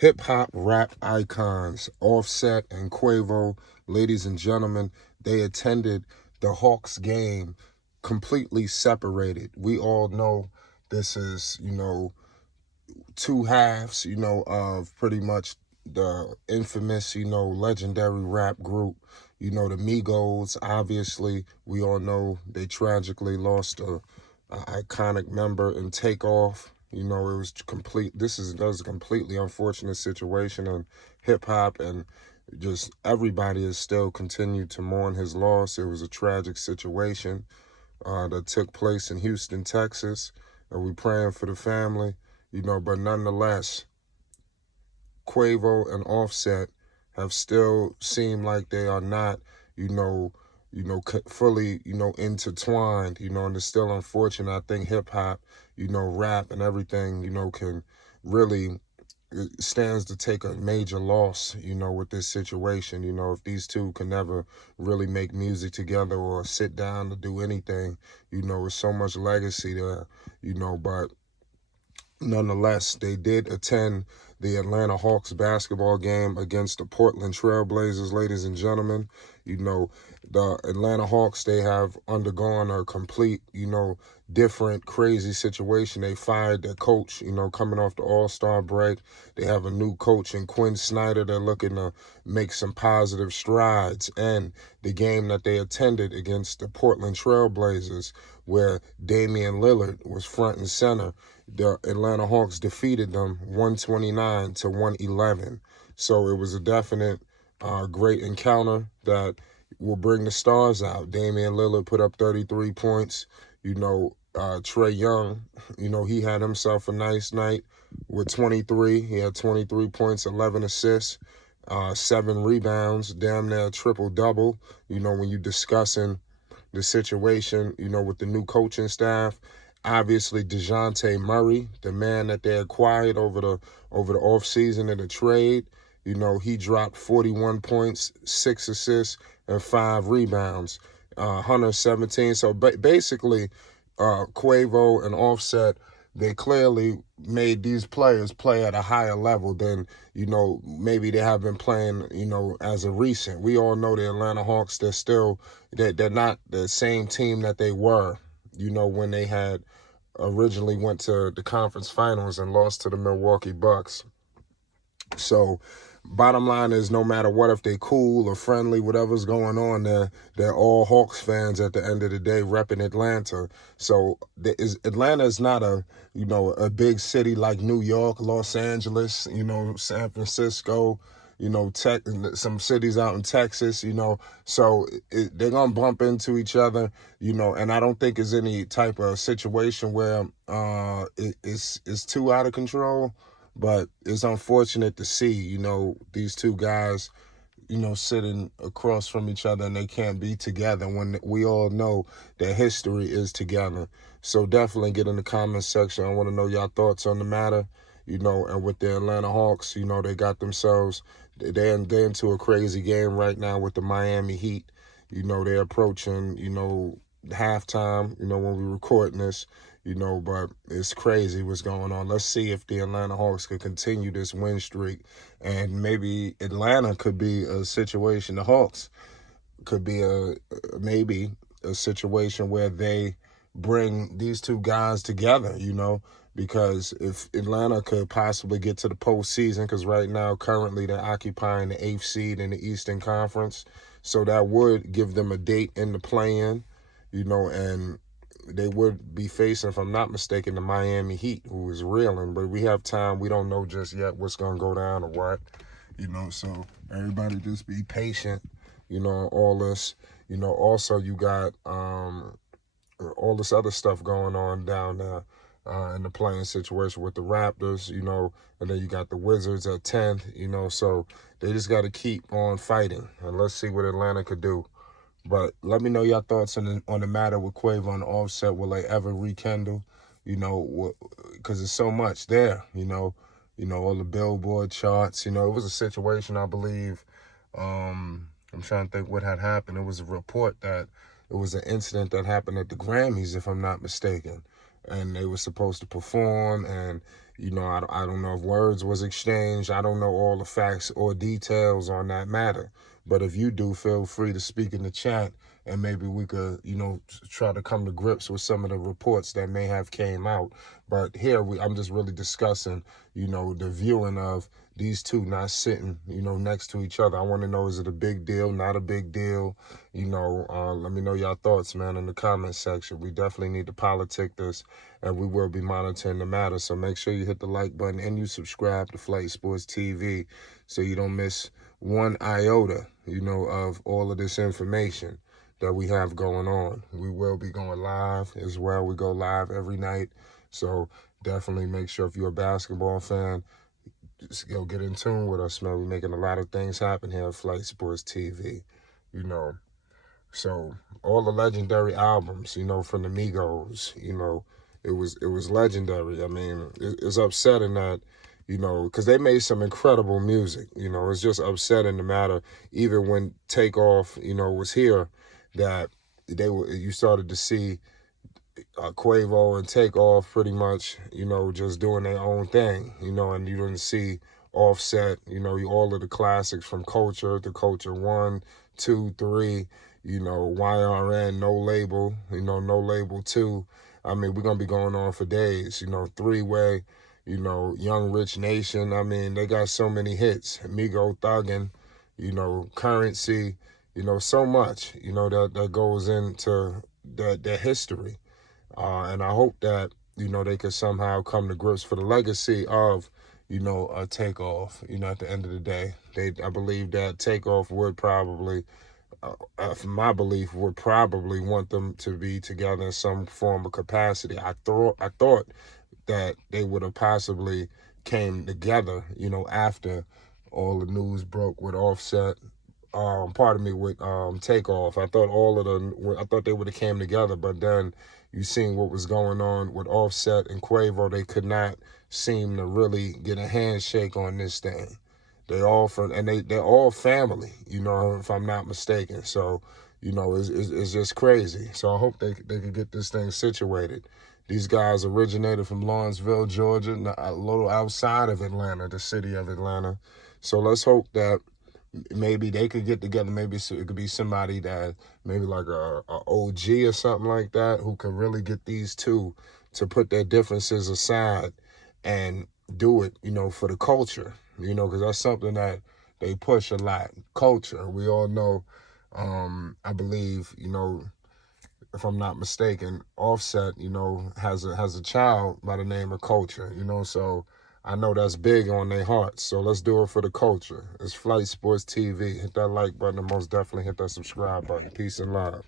hip-hop rap icons, Offset and Quavo, ladies and gentlemen, they attended the Hawks game completely separated. We all know this is, two halves, of pretty much the infamous, legendary rap group, the Migos. Obviously, we all know they tragically lost a iconic member in Takeoff. It was complete. That was a completely unfortunate situation in hip hop, and just everybody has still continued to mourn his loss. It was a tragic situation that took place in Houston, Texas, and we praying for the family. But nonetheless, Quavo and Offset have still seemed like they are not, fully, intertwined, and it's still unfortunate. I think hip hop, rap and everything, can really it stands to take a major loss, with this situation. If these two can never really make music together or sit down to do anything, it's so much legacy there, but nonetheless, they did attend the Atlanta Hawks basketball game against the Portland Trail Blazers, ladies and gentlemen. The Atlanta Hawks, they have undergone a complete, different crazy situation. They fired their coach, coming off the All-Star break. They have a new coach in Quinn Snyder. They're looking to make some positive strides. And the game that they attended against the Portland Trail Blazers, where Damian Lillard was front and center, the Atlanta Hawks defeated them 129 to 111. So it was a definite great encounter that will bring the stars out. Damian Lillard put up 33 points. Trae Young, he had himself a nice night with 23. He had 23 points, 11 assists, 7 rebounds, damn near a triple-double. When you're discussing the situation, with the new coaching staff. Obviously, DeJounte Murray, the man that they acquired over the offseason in the trade, he dropped 41 points, 6 assists, and 5 rebounds. Hunter 17. So basically, Quavo and Offset, they clearly made these players play at a higher level than, maybe they have been playing, as a recent. We all know the Atlanta Hawks, they're not the same team that they were, when they had originally went to the conference finals and lost to the Milwaukee Bucks. So bottom line is, no matter what, if they cool or friendly, whatever's going on, they're all Hawks fans at the end of the day, repping Atlanta. So Atlanta is not a big city like New York, Los Angeles, San Francisco, some cities out in Texas, so they're going to bump into each other, and I don't think it's any type of situation where it's too out of control, but it's unfortunate to see, these two guys, sitting across from each other and they can't be together when we all know that history is together. So definitely get in the comments section. I want to know your thoughts on the matter, and with the Atlanta Hawks, they got themselves, they're into a crazy game right now with the Miami Heat. They're approaching, halftime, when we recording this, but it's crazy what's going on. Let's see if the Atlanta Hawks could continue this win streak, and maybe Atlanta could be a situation, the Hawks could be maybe a situation where they bring these two guys together, because if Atlanta could possibly get to the postseason, because right now, currently, they're occupying the 8th seed in the Eastern Conference, so that would give them a date in the play-in, and they would be facing, if I'm not mistaken, the Miami Heat, who is reeling, but we have time. We don't know just yet what's going to go down or what, so everybody just be patient, all this, also you got all this other stuff going on down there in the playing situation with the Raptors, and then you got the Wizards at 10th, so they just got to keep on fighting, and let's see what Atlanta could do. But let me know your thoughts on the matter with Quavo and Offset. Will they ever rekindle? Because there's so much there, all the Billboard charts. It was a situation, I believe, I'm trying to think what had happened. It was a report that it was an incident that happened at the Grammys, if I'm not mistaken. And they were supposed to perform, and, You know, I don't know if words was exchanged. I don't know all the facts or details on that matter. But if you do, feel free to speak in the chat, and maybe we could, you know, try to come to grips with some of the reports that may have came out. But here, I'm just really discussing, you know, the viewing of these two not sitting, you know, next to each other. I want to know, is it a big deal, not a big deal? You know, let me know your thoughts, man, in the comment section. We definitely need to politic this, and we will be monitoring the matter. So make sure you hit the like button and you subscribe to Flight Sports TV so you don't miss one iota, you know, of all of this information that we have going on. We will be going live as well. We go live every night. So definitely make sure, if you're a basketball fan, just go get in tune with us, man. We're making a lot of things happen here at Flight Sports TV, you know. So all the legendary albums, you know, from the Migos, you know, it was legendary. I mean, it's upsetting that, you know, because they made some incredible music. You know, it's just upsetting the matter. Even when Takeoff, you know, was here, that you started to see Quavo and Takeoff pretty much, you know, just doing their own thing, you know, and you didn't see Offset, you know, all of the classics from Culture to Culture 1, 2, 3, you know, YRN, No Label, you know, No Label 2. I mean, we're going to be going on for days, you know, Three Way, you know, Young Rich Nation. I mean, they got so many hits. Migo Thuggin', you know, Currency, you know, so much, you know, that goes into their history. And I hope that, you know, they could somehow come to grips for the legacy of, you know, a Takeoff. You know, at the end of the day, I believe that Takeoff would probably, from my belief, would probably want them to be together in some form of capacity. I thought that they would have possibly came together, you know, after all the news broke with Offset, pardon me, with Takeoff. I thought I thought they would have came together, but then you seen what was going on with Offset and Quavo. They could not seem to really get a handshake on this thing. They're all family, you know, if I'm not mistaken. So, you know, it's just crazy. So I hope they could get this thing situated. These guys originated from Lawrenceville, Georgia, a little outside of Atlanta, the city of Atlanta. So let's hope that maybe they could get together. Maybe it could be somebody that, maybe like a OG or something like that, who could really get these two to put their differences aside and do it, you know, for the culture, you know, because that's something that they push a lot. Culture. We all know, I believe, you know, if I'm not mistaken, Offset, you know, has a child by the name of Culture, you know, so I know that's big on their hearts. So let's do it for the culture. It's Flight Sports TV. Hit that like button and most definitely hit that subscribe button. Peace and love.